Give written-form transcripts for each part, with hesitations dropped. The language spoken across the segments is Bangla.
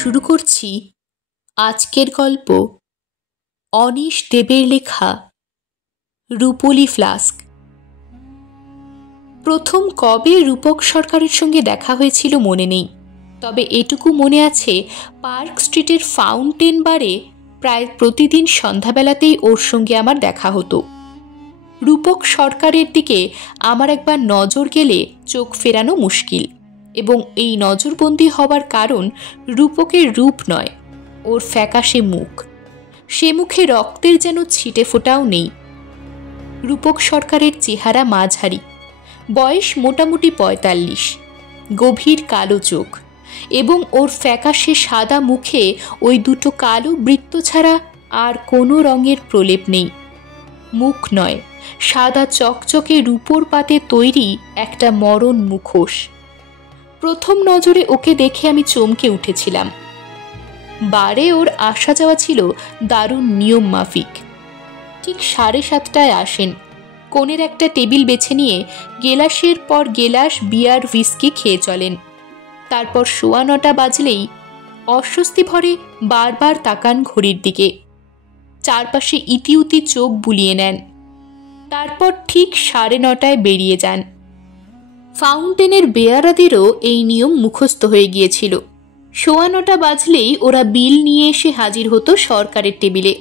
শুরু করছি আজকের গল্প অনিশ দেবের লেখা রূপলি ফ্লাস্ক। প্রথম কবে রূপক সরকারের সঙ্গে দেখা হয়েছিল মনে নেই, তবে এটুকু মনে আছে পার্ক স্ট্রিটের ফাউন্টেন বারে প্রায় প্রতিদিন সন্ধ্যাবেলাতেই ওর সঙ্গে আমার দেখা হতো। রূপক সরকারের দিকে আমার একবার নজর গেলে চোখ ফেরানো মুশকিল, এবং এই নজরবন্দি হবার কারণ রূপকের রূপ নয়, ওর ফ্যাকাশে মুখ। সে মুখে রক্তের যেন ছিটে ফোটাও নেই। রূপক সরকারের চেহারা মাঝারি, বয়স মোটামুটি ৪৫, গভীর কালো চোখ, এবং ওর ফ্যাকাশে সাদা মুখে ওই দুটো কালো বৃত্ত ছাড়া আর কোনো রঙের প্রলেপ নেই। মুখ নয়, সাদা চকচকে রূপোর পাতে তৈরি একটা মরণ মুখোশ। প্রথম নজরে ওকে দেখে আমি চমকে উঠেছিলাম। বারে ওর আসা যাওয়া ছিল দারুণ নিয়ম মাফিক। ঠিক ৭:৩০টায় আসেন, কোণের একটা টেবিল বেছে নিয়ে গেলাসের পর গেলাস বিয়ার হুইস্কি খেয়ে চলেন। তারপর ৯:১৯ বাজলেই অস্বস্তি ভরে বারবার তাকান ঘড়ির দিকে, চারপাশে ইতিউতি চোখ বুলিয়ে নেন। তারপর ঠিক ৯:৩০টায় বেরিয়ে যান। ফাউন্টেনের বেয়ারাদেরও এই নিয়ম মুখস্থ হয়ে গিয়েছিল। ৯:১৯ বাজলেই ওরা বিল নিয়ে এসে হাজির হতো সরকারের টেবিলে।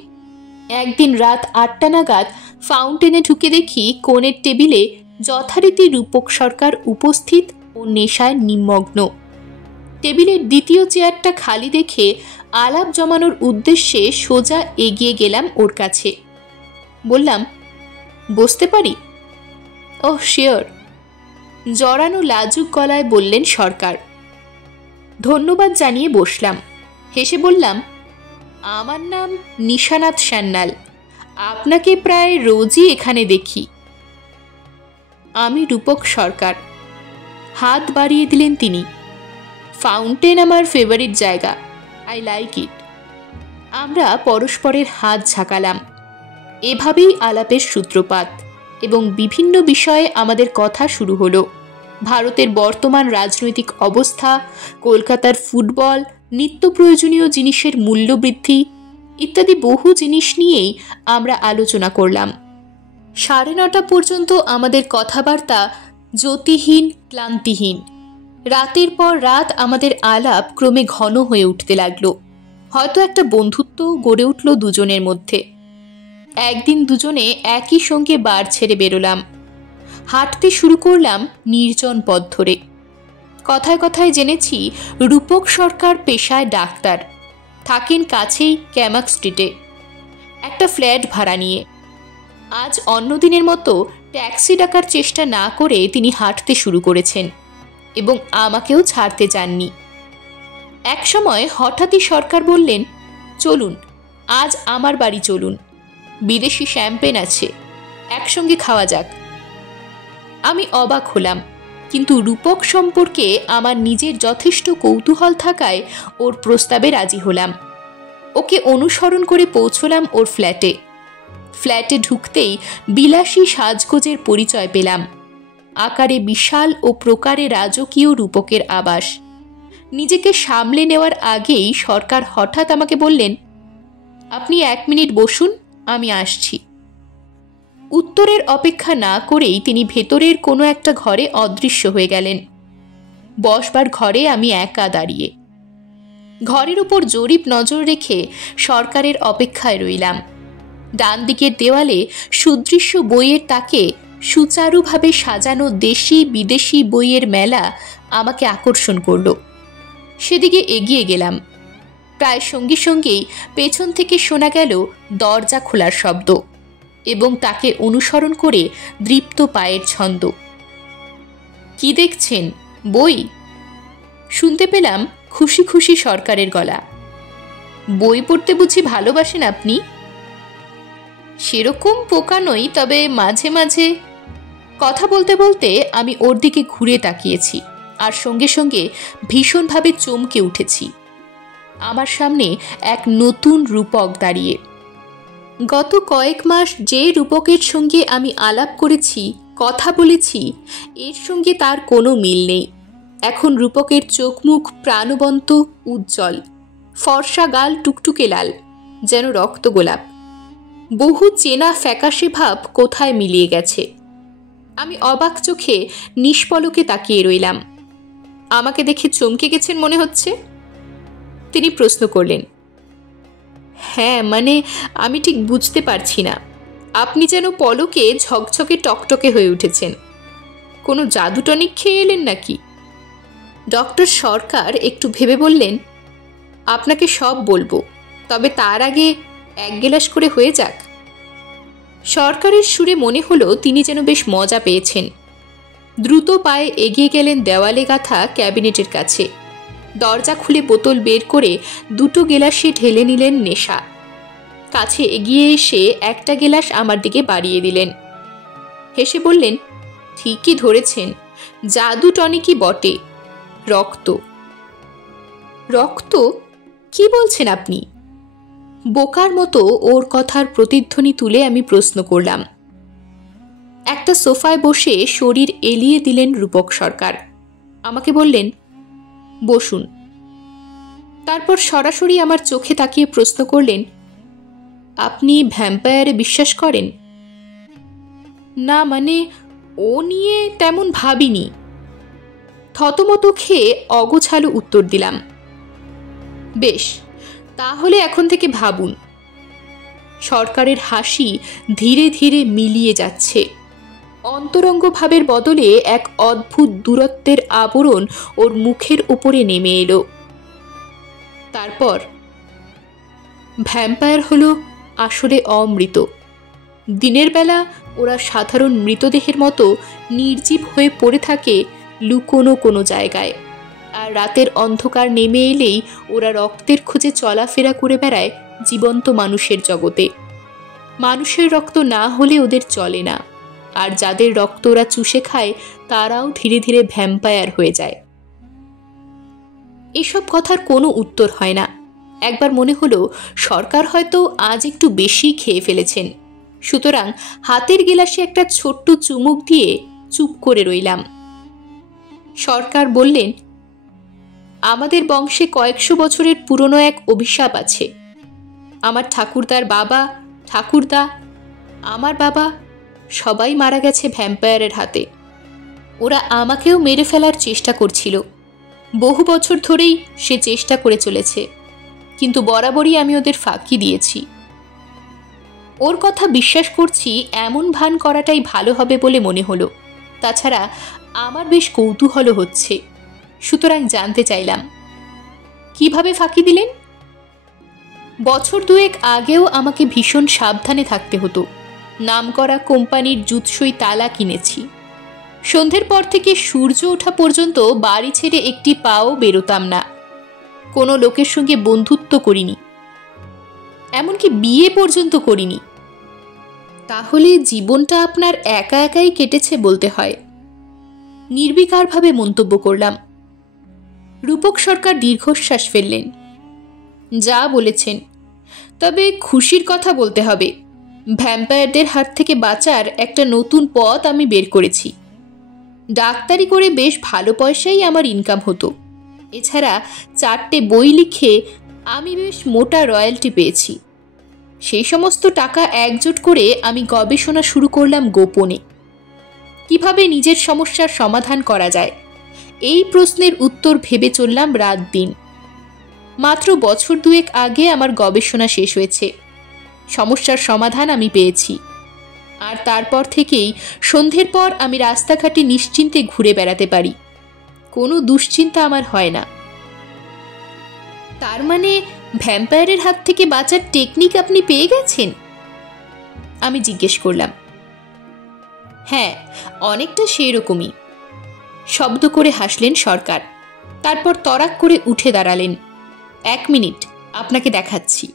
একদিন রাত ৮টা নাগাদ ফাউন্টেনে ঢুকে দেখি কোণের টেবিলে যথারীতি রূপক সরকার উপস্থিত ও নেশায় নিমগ্ন। টেবিলের দ্বিতীয় চেয়ারটা খালি দেখে আলাপ জমানোর উদ্দেশ্যে সোজা এগিয়ে গেলাম ওর কাছে। বললাম, বসতে পারি? ওহ শিওর, জড়ানো লাজুক গলায় বললেন সরকার। ধন্যবাদ জানিয়ে বসলাম। হেসে বললাম, আমার নাম নিশানাথ সান্যাল, আপনাকে প্রায় রোজই এখানে দেখি। আমি রূপক সরকার। হাত বাড়িয়ে দিলেন তিনি। ফাউন্টেন আমার ফেভারিট জায়গা, আই লাইক ইট। আমরা পরস্পরের হাত ঝাঁকালাম। এভাবেই আলাপের সূত্রপাত, এবং বিভিন্ন বিষয়ে আমাদের কথা শুরু হলো। ভারতের বর্তমান রাজনৈতিক অবস্থা, কলকাতার ফুটবল, নিত্য প্রয়োজনীয় জিনিসের মূল্যবৃদ্ধি ইত্যাদি বহু জিনিস নিয়েই আমরা আলোচনা করলাম। ৯:৩০ পর্যন্ত আমাদের কথাবার্তা জ্যোতিহীন, ক্লান্তিহীন। রাতের পর রাত আমাদের আলাপ ক্রমে ঘন হয়ে উঠতে লাগলো। হয়তো একটা বন্ধুত্ব গড়ে উঠল দুজনের মধ্যে। একদিন দুজনে একই সঙ্গে বার ছেড়ে বেরোলাম। হাঁটতে শুরু করলাম নির্জন পথ ধরে। কথায় কথায় জেনেছি রূপক সরকার পেশায় ডাক্তার, থাকেন কাছেই ক্যামাক স্ট্রিটে একটা ফ্ল্যাট ভাড়া নিয়ে। আজ অন্যদিনের মতো ট্যাক্সি ডাকার চেষ্টা না করে তিনি হাঁটতে শুরু করেছেন, এবং আমাকেও ছাড়তে চাননি। একসময় হঠাৎই সরকার বললেন, চলুন আজ আমার বাড়ি চলুন, বিদেশি শ্যাম্পেন আছে, একসঙ্গে খাওয়া যাক। আমি অবাক হলাম, কিন্তু রূপক সম্পর্কে আমার নিজের যথেষ্ট কৌতূহল থাকায় ওর প্রস্তাবে রাজি হলাম। ওকে অনুসরণ করে পৌঁছলাম ওর ফ্ল্যাটে। ফ্ল্যাটে ঢুকতেই বিলাসী সাজগোজের পরিচয় পেলাম। আকারে বিশাল ও প্রকারে রাজকীয় রূপকের আবাস। নিজেকে সামলে নেওয়ার আগেই সরকার হঠাৎ আমাকে বললেন, আপনি ১ মিনিট বসুন, আমি আসছি। উত্তরের অপেক্ষা না করেই তিনি ভেতরের কোনো একটা ঘরে অদৃশ্য হয়ে গেলেন। বসবার ঘরে আমি একা দাঁড়িয়ে। ঘরের উপর জরিপ নজর রেখে সরকারের অপেক্ষায় রইলাম। ডান দিকের দেওয়ালে সুদৃশ্য বইয়ের তাকে সুচারুভাবে সাজানো দেশি বিদেশি বইয়ের মেলা আমাকে আকর্ষণ করল। সেদিকে এগিয়ে গেলাম। প্রায় সঙ্গে সঙ্গেই পেছন থেকে শোনা গেল দরজা খোলার শব্দ, এবং তাকে অনুসরণ করে দৃপ্ত পায়ের ছন্দ। কি দেখছেন, বই? শুনতে পেলাম খুশি খুশি সরকারের গলা। বই পড়তে বুঝি ভালোবাসেন আপনি? সেরকম পোকা নই, তবে মাঝে মাঝে। কথা বলতে বলতে আমি ওর দিকে ঘুরে তাকিয়েছি, আর সঙ্গে সঙ্গে ভীষণভাবে চমকে উঠেছি। আমার সামনে এক নতুন রূপক দাঁড়িয়ে। গত কয়েক মাস যে রূপকের সঙ্গে আমি আলাপ করেছি, কথা বলেছি, এর সঙ্গে তার কোনো মিল নেই। এখন রূপকের চোখ মুখ প্রাণবন্ত, উজ্জ্বল, ফর্সা গাল টুকটুকে লাল, যেন রক্ত গোলাপ। বহু চেনা ফ্যাকাশে ভাব কোথায় মিলিয়ে গেছে। আমি অবাক চোখে নিষ্পলকে তাকিয়ে রইলাম। আমাকে দেখে চমকে গেছেন মনে হচ্ছে। তিনি প্রশ্ন করলেন, হ্যাঁ, মানে আমি ঠিক বুঝতে পারছি না। আপনি যেন পলকে ঝকঝকে টকটকে হয়ে উঠেছেন। কোনো জাদু টনিক খেয়ে এলেন নাকি? ডক্টর সরকার একটু ভেবে বললেন, আপনাকে সব বলবো, তবে তার আগে এক গ্লাস করে হয়ে যাক। সরকারের সুরে মনে হলো তিনি যেন বেশ মজা পেয়েছেন। দ্রুত পায়ে এগিয়ে গেলেন দেওয়ালে গাঁথা ক্যাবিনেটের কাছে। দরজা খুলে বোতল বের করে 2টো গেলাসে ঢেলে নিলেন নেশা। কাছে এগিয়ে এসে একটা গেলাস আমার দিকে বাড়িয়ে দিলেন। হেসে বললেন, ঠিকই ধরেছেন, জাদু টনিকই বটে, রক্ত। রক্ত? কি বলছেন আপনি? বোকার মতো ওর কথার প্রতিধ্বনি তুলে আমি প্রশ্ন করলাম। একটা সোফায় বসে শরীর এলিয়ে দিলেন রূপক সরকার। আমাকে বললেন, বসুন। তারপর সরাসরি আমার চোখে তাকিয়ে প্রশ্ন করলেন, আপনি ভ্যাম্পায়ারে বিশ্বাস করেন? না, মানে ও নিয়ে তেমন ভাবিনি। থতমত খেয়ে অগোছালো উত্তর দিলাম। বেশ, তাহলে এখন থেকে ভাবুন। সরকারের হাসি ধীরে ধীরে মিলিয়ে যাচ্ছে। অন্তরঙ্গ ভাবের বদলে এক অদ্ভুত দূরত্বের আবরণ ওর মুখের উপরে নেমে এলো। তারপর, ভ্যাম্পায়ার হলো আসলে অমৃত। দিনের বেলা ওরা সাধারণ মৃতদেহের মতো নির্জীব হয়ে পড়ে থাকে লুকোনো কোনো জায়গায়, আর রাতের অন্ধকার নেমে এলেই ওরা রক্তের খোঁজে চলাফেরা করে বেড়ায় জীবন্ত মানুষের জগতে। মানুষের রক্ত না হলে ওদের চলে না, আর যাদের রক্ত ওরা চুষে খায় তারাও ধীরে ধীরে ভ্যাম্পায়ার হয়ে যায়। এসব কথার কোনো উত্তর হয় না। একবার মনে হলো সরকার হয়তো আজ একটু বেশি খেয়ে ফেলেছেন, সুতরাং হাতের গেলাসে একটা ছোট্ট চুমুক দিয়ে চুপ করে রইলাম। সরকার বললেন, আমাদের বংশে কয়েকশো বছরের পুরনো এক অভিশাপ আছে। আমার ঠাকুরদার বাবা, ঠাকুরদা, আমার বাবা সবাই মারা গেছে ভ্যাম্পায়ারের হাতে। ওরা আমাকেও মেরে ফেলার চেষ্টা করছিল। বহু বছর ধরেই সে চেষ্টা করে চলেছে, কিন্তু বরাবরই আমি ওদের ফাঁকি দিয়েছি। ওর কথা বিশ্বাস করছি এমন ভান করাটাই ভালো হবে বলে মনে হলো। তাছাড়া আমার বেশ কৌতূহল হচ্ছে, সুতরাং জানতে চাইলাম, কিভাবে ফাঁকি দিলেন? বছর 2 আগেও আমাকে ভীষণ সাবধানে থাকতে হতো। নামকরা কোম্পানির জুতসই তালা কিনেছি। সন্ধ্যের পর থেকে সূর্য ওঠা পর্যন্ত বাড়ি ছেড়ে একটি পাও বেরোতাম না। কোনো লোকের সঙ্গে বন্ধুত্ব করিনি, এমনকি বিয়ে পর্যন্ত করিনি। তাহলে জীবনটা আপনার একা একাই কেটেছে বলতে হয়। নির্বিকারভাবে মন্তব্য করলাম। রূপক সরকার দীর্ঘশ্বাস ফেললেন। যা বলেছেন, তবে খুশির কথা বলতে হবে, ভ্যাম্পায়ারদের হাত থেকে বাঁচার একটা নতুন পথ আমি বের করেছি। ডাক্তারি করে বেশ ভালো পয়সাই আমার ইনকাম হতো। এছাড়া 4টে বই লিখে আমি বেশ মোটা রয়্যালটি পেয়েছি। সেই সমস্ত টাকা একজোট করে আমি গবেষণা শুরু করলাম গোপনে। কিভাবে নিজের সমস্যার সমাধান করা যায়, এই প্রশ্নের উত্তর ভেবে চললাম রাত দিন। মাত্র বছর 2 আগে আমার গবেষণা শেষ হয়েছে। সমস্যার সমাধান আমি পেয়েছি, আর তারপর থেকেই সন্ধ্যের পর আমি রাস্তাঘাটে নিশ্চিন্তে ঘুরে বেড়াতে পারি। কোনো দুশ্চিন্তা আমার হয় না। তার মানে ভ্যাম্পায়ারের হাত থেকে বাঁচার টেকনিক আপনি পেয়ে গেছেন? আমি জিজ্ঞেস করলাম। হ্যাঁ, অনেকটা সেই রকমই, শব্দ করে হাসলেন সরকার। তারপর তরাক করে উঠে দাঁড়ালেন। 1 মিনিট, আপনাকে দেখাচ্ছি।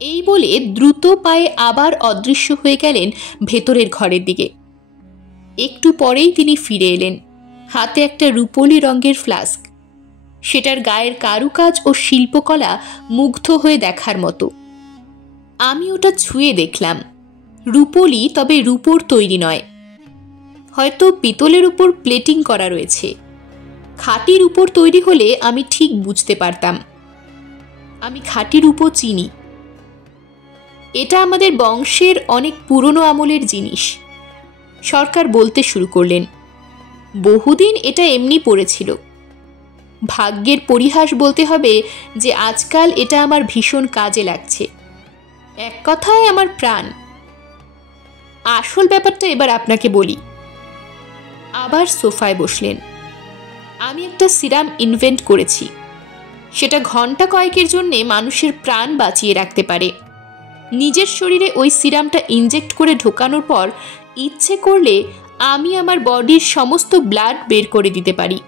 এই বলে দ্রুত পায়ে আবার অদৃশ্য হয়ে গেলেন ভেতরের ঘরের দিকে। একটু পরেই তিনি ফিরে এলেন, হাতে একটা রূপোলি রঙের ফ্লাস্ক। সেটার গায়ের কারুকাজ ও শিল্পকলা মুগ্ধ হয়ে দেখার মতো। আমি ওটা ছুঁয়ে দেখলাম। রূপোলি, তবে রূপোর তৈরি নয়। হয়তো পিতলের উপর প্লেটিং করা রয়েছে। খাঁটির উপর তৈরি হলে আমি ঠিক বুঝতে পারতাম। আমি খাঁটি রূপো চিনি। এটা আমাদের বংশের অনেক পুরনো আমলের জিনিস। সরকার বলতে শুরু করলেন, বহুদিন এটা এমনি পড়েছিল। ভাগ্যের পরিহাস বলতে হবে যে আজকাল এটা আমার ভীষণ কাজে লাগছে। এক কথায় আমার প্রাণ। আসল ব্যাপারটা এবার আপনাকে বলি। আবার সোফায় বসলেন। আমি একটা সিরাম ইনভেন্ট করেছি। সেটা ঘন্টা কয়েকের জন্যে মানুষের প্রাণ বাঁচিয়ে রাখতে পারে। নিজের শরীরে ওই সিরামটা ইনজেক্ট করে ঢোকানোর পর ইচ্ছে করলে আমি আমার বডির সমস্ত ব্লাড বের করে দিতে পারি।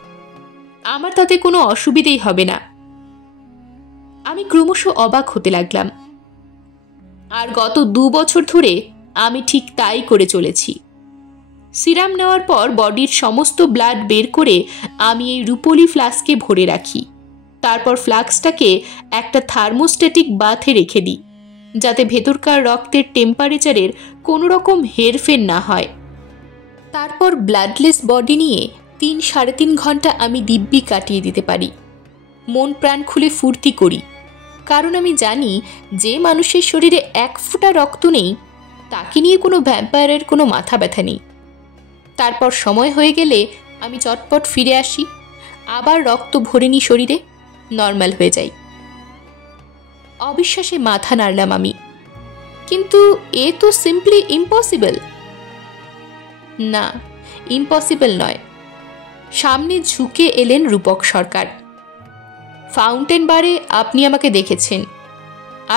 আমার তাতে কোনো অসুবিধেই হবে না। আমি ক্রমশ অবাক হতে লাগলাম। আর গত 2 বছর ধরে আমি ঠিক তাই করে চলেছি। সিরাম নেওয়ার পর বডির সমস্ত ব্লাড বের করে আমি এই রুপোলি ফ্লাস্কে ভরে রাখি। তারপর ফ্লাস্কটাকে একটা থার্মোস্ট্যাটিক বাথে রেখে দিই, যাতে ভেতরকার রক্তের টেম্পারেচারের কোনো রকম হেরফের না হয়। তারপর ব্লাডলেস বডি নিয়ে 3-3.5 ঘন্টা আমি দিব্যি কাটিয়ে দিতে পারি। মন প্রাণ খুলে ফুর্তি করি, কারণ আমি জানি যে মানুষের শরীরে 1 ফোঁটা রক্ত নেই তাকে নিয়ে কোনো ভ্যাম্পায়ারের কোনো মাথা ব্যথা নেই। তারপর সময় হয়ে গেলে আমি চটপট ফিরে আসি, আবার রক্ত ভরে নিই শরীরে, নর্মাল হয়ে যাই। অবিশ্বাসে মাথা নাড়লাম আমি। কিন্তু এ তো সিম্পলি ইম্পসিবল। না, ইম্পসিবল নয়। সামনে ঝুঁকে এলেন রূপক সরকার। ফাউন্টেন বারে আপনি আমাকে দেখেছেন,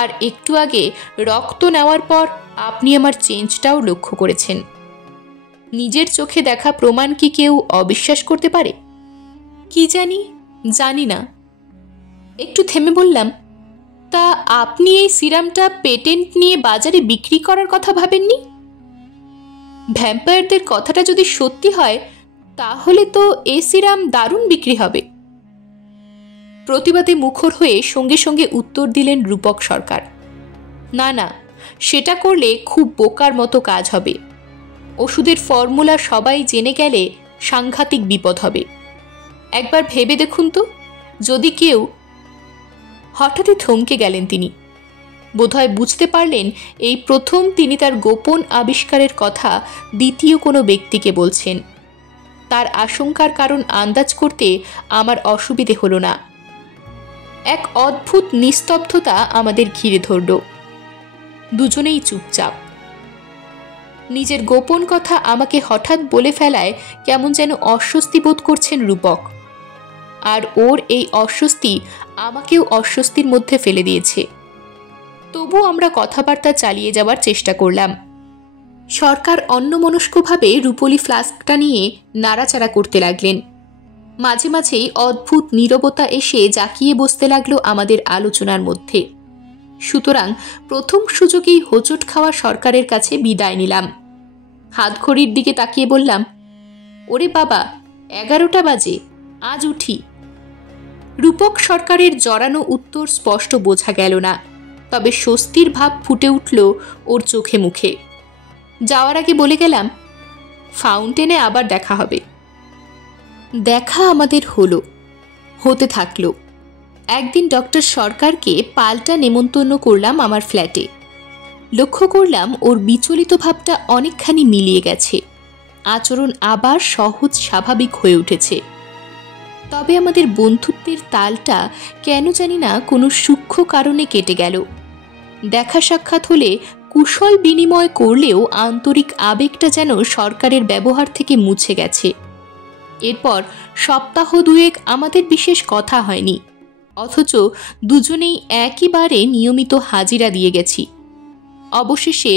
আর একটু আগে রক্ত নেওয়ার পর আপনি আমার চেঞ্জটাও লক্ষ্য করেছেন। নিজের চোখে দেখা প্রমাণ কি কেউ অবিশ্বাস করতে পারে? কি জানি না। একটু থেমে বললাম, তা আপনি এই সিরামটা পেটেন্ট নিয়ে বাজারে বিক্রি করার কথা ভাবেননি? ভ্যাম্পায়ারদের কথাটা যদি সত্যি হয় তাহলে তো এই সিরাম দারুণ বিক্রি হবে। প্রতিবাদে মুখর হয়ে সঙ্গে সঙ্গে উত্তর দিলেন রূপক সরকার, না, সেটা করলে খুব বোকার মতো কাজ হবে। ওষুধের ফর্মুলা সবাই জেনে গেলে সাংঘাতিক বিপদ হবে। একবার ভেবে দেখুন তো, যদি কেউ... হঠাৎই থমকে গেলেন তিনি। বোধহয় বুঝতে পারলেন এই প্রথম তিনি তার গোপন আবিষ্কারের কথা দ্বিতীয় কোনো ব্যক্তিকে বলছেন। তার আশঙ্কার কারণ আন্দাজ করতে আমার অসুবিধে হলো না। এক অদ্ভুত নিস্তব্ধতা আমাদের ঘিরে ধরল। দুজনেই চুপচাপ। নিজের গোপন কথা আমাকে হঠাৎ বলে ফেলায় কেমন যেন অস্বস্তি বোধ করছেন রূপক। আর ওর এই অস্বস্তি আমাকেও অস্বস্তির মধ্যে ফেলে দিয়েছে। তবু আমরা কথাবার্তা চালিয়ে যাওয়ার চেষ্টা করলাম। সরকার অন্যমনস্কভাবে রুপোলি ফ্লাস্কটা নিয়ে নাড়াচাড়া করতে লাগলেন। মাঝে মাঝেই অদ্ভুত নীরবতা এসে জাকিয়ে বসতে লাগলো আমাদের আলোচনার মধ্যে। সুতরাং প্রথম সুযোগেই হোঁচট খাওয়া সরকারের কাছে বিদায় নিলাম। হাতঘড়ির দিকে তাকিয়ে বললাম, ওরে বাবা, 11টা বাজে, আজ উঠি। রূপক সরকারের জড়ানো উত্তর স্পষ্ট বোঝা গেল না, তবে স্বস্তির ভাব ফুটে উঠল ওর চোখে মুখে। যাওয়ার আগে বলে গেলাম, ফাউন্টেনে আবার দেখা হবে। দেখা আমাদের হতে থাকলো। একদিন ডক্টর সরকারকে পাল্টা নেমন্তন্ন করলাম আমার ফ্ল্যাটে। লক্ষ্য করলাম ওর বিচলিত ভাবটা অনেকখানি মিলিয়ে গেছে, আচরণ আবার সহজ স্বাভাবিক হয়ে উঠেছে। তবে আমাদের বন্ধুত্বের তালটা কেন জানি না কোনো সূক্ষ্ম কারণে কেটে গেল। দেখা সাক্ষাৎ হলে কুশল বিনিময় করলেও আন্তরিক আবেগটা যেন সরকারের ব্যবহার থেকে মুছে গেছে। এরপর সপ্তাহ 2 আমাদের বিশেষ কথা হয়নি, অথচ দুজনেই একইবারে নিয়মিত হাজিরা দিয়ে গেছি। অবশেষে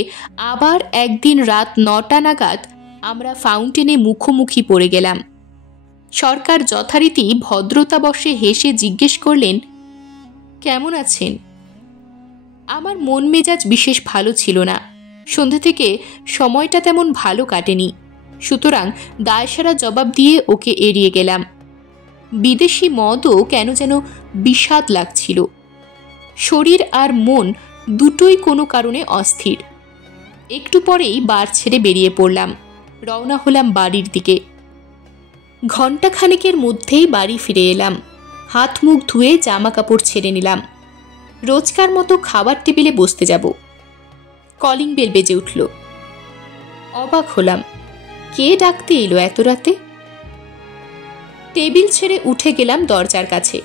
আবার একদিন রাত 9টা নাগাদ আমরা ফাউন্টেনে মুখোমুখি পড়ে গেলাম। সরকার যথারীতি ভদ্রতাবশে হেসে জিজ্ঞেস করলেন, কেমন আছেন? আমার মন মেজাজ বিশেষ ভালো ছিল না। সন্ধ্যা থেকে সময়টা তেমন ভালো কাটেনি, সুতরাং দায়সারা জবাব দিয়ে ওকে এড়িয়ে গেলাম। বিদেশি মদও কেন যেন বিষাদ লাগছিল। শরীর আর মন দুটোই কোনো কারণে অস্থির। একটু পরেই বার ছেড়ে বেরিয়ে পড়লাম। রওনা হলাম বাড়ির দিকে। ঘণ্টাখানেকের মধ্যেই বাড়ি ফিরে এলাম। হাত মুখ ধুয়ে জামা কাপড় ছেড়ে নিলাম। রোজকার মতো খাবার টেবিলে বসতে যাব। কলিং বেল বেজে উঠল। অবাক হলাম, কে ডাকতে এলো এত রাতে? টেবিল ছেড়ে উঠে গেলাম দরজার কাছে।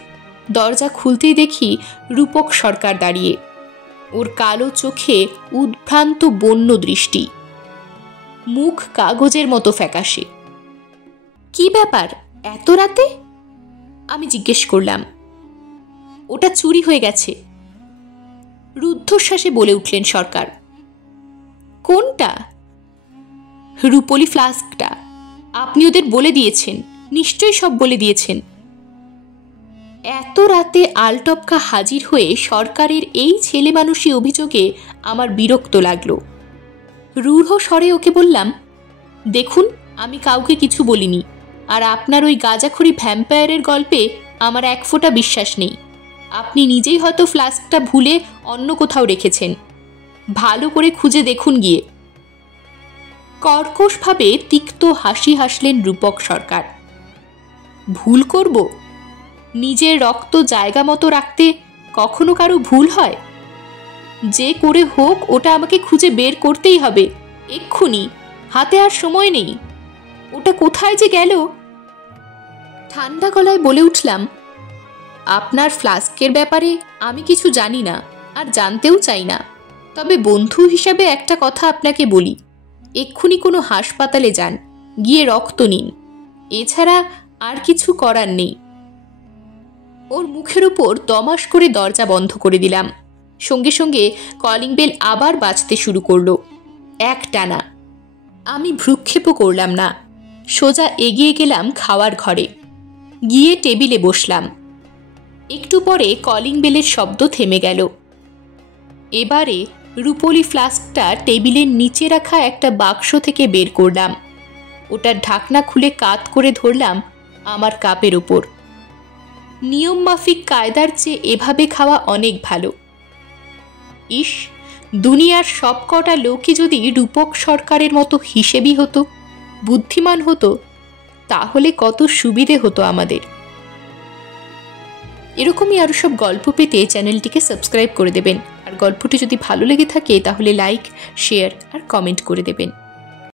দরজা খুলতেই দেখি রূপক সরকার দাঁড়িয়ে, ওর কালো চোখে উদ্ভ্রান্ত বন্য দৃষ্টি, মুখ কাগজের মতো ফ্যাকাশে। কি ব্যাপার এত রাতে? আমি জিজ্ঞেস করলাম। ওটা চুরি হয়ে গেছে, রুদ্ধশ্বাসে বলে উঠলেন সরকার। কোনটা? রূপলি ফ্লাস্কটা। আপনি ওদের বলে দিয়েছেন, নিশ্চয়ই সব বলে দিয়েছেন। এত রাতে আলটপকা হাজির হয়ে সরকারের এই ছেলে মানুষই অভিযোগে আমার বিরক্ত লাগলো। রূঢ় স্বরে ওকে বললাম, দেখুন আমি কাউকে কিছু বলিনি, আর আপনার ওই গাঁজাখড়ি ভ্যাম্পায়ারের গল্পে আমার এক ফোঁটা বিশ্বাস নেই। আপনি নিজেই হয়তো ফ্লাস্কটা ভুলে অন্য কোথাও রেখেছেন, ভালো করে খুঁজে দেখুন গিয়ে। কর্কশভাবে তিক্ত হাসি হাসলেন রূপক সরকার। ভুল করব? নিজের রক্ত জায়গা মতো রাখতে কখনো কারো ভুল হয়? যে করে হোক ওটা আমাকে খুঁজে বের করতেই হবে, এক্ষুনি, হাতে আর সময় নেই। ওটা কোথায় যে গেল? ঠান্ডা গলায় বলে উঠলাম, আপনার ফ্লাস্কের ব্যাপারে আমি কিছু জানি না, আর জানতেও চাই না। তবে বন্ধু হিসাবে একটা কথা আপনাকে বলি, এক্ষুনি কোনো হাসপাতালে যান, গিয়ে রক্ত নিন, এছাড়া আর কিছু করার নেই। ওর মুখের উপর দমাস করে দরজা বন্ধ করে দিলাম। সঙ্গে সঙ্গে কলিং বেল আবার বাজতে শুরু করলো, এক টানা। আমি ভ্রুক্ষেপও করলাম না, সোজা এগিয়ে গেলাম খাওয়ার ঘরে, গিয়ে টেবিলে বসলাম। একটু পরে কলিং বেলের শব্দ থেমে গেল। এবারে রূপলি ফ্লাস্কটা টেবিলের নিচে রাখা একটা বাক্স থেকে বের করলাম। ওটার ঢাকনা খুলে কাত করে ধরলাম আমার কাপের ওপর। নিয়ম মাফিক কায়দার চেয়ে এভাবে খাওয়া অনেক ভালো। ইস, দুনিয়ার সব কটা লোকই যদি রূপক সরকারের মতো হিসেবি হতো, বুদ্ধিমান হতো, তাহলে কত সুবিধে হতো আমাদের। এরকমই আরও সব গল্প পেতে চ্যানেলটিকে সাবস্ক্রাইব করে দেবেন, আর গল্পটি যদি ভালো লেগে থাকে তাহলে লাইক, শেয়ার আর কমেন্ট করে দেবেন।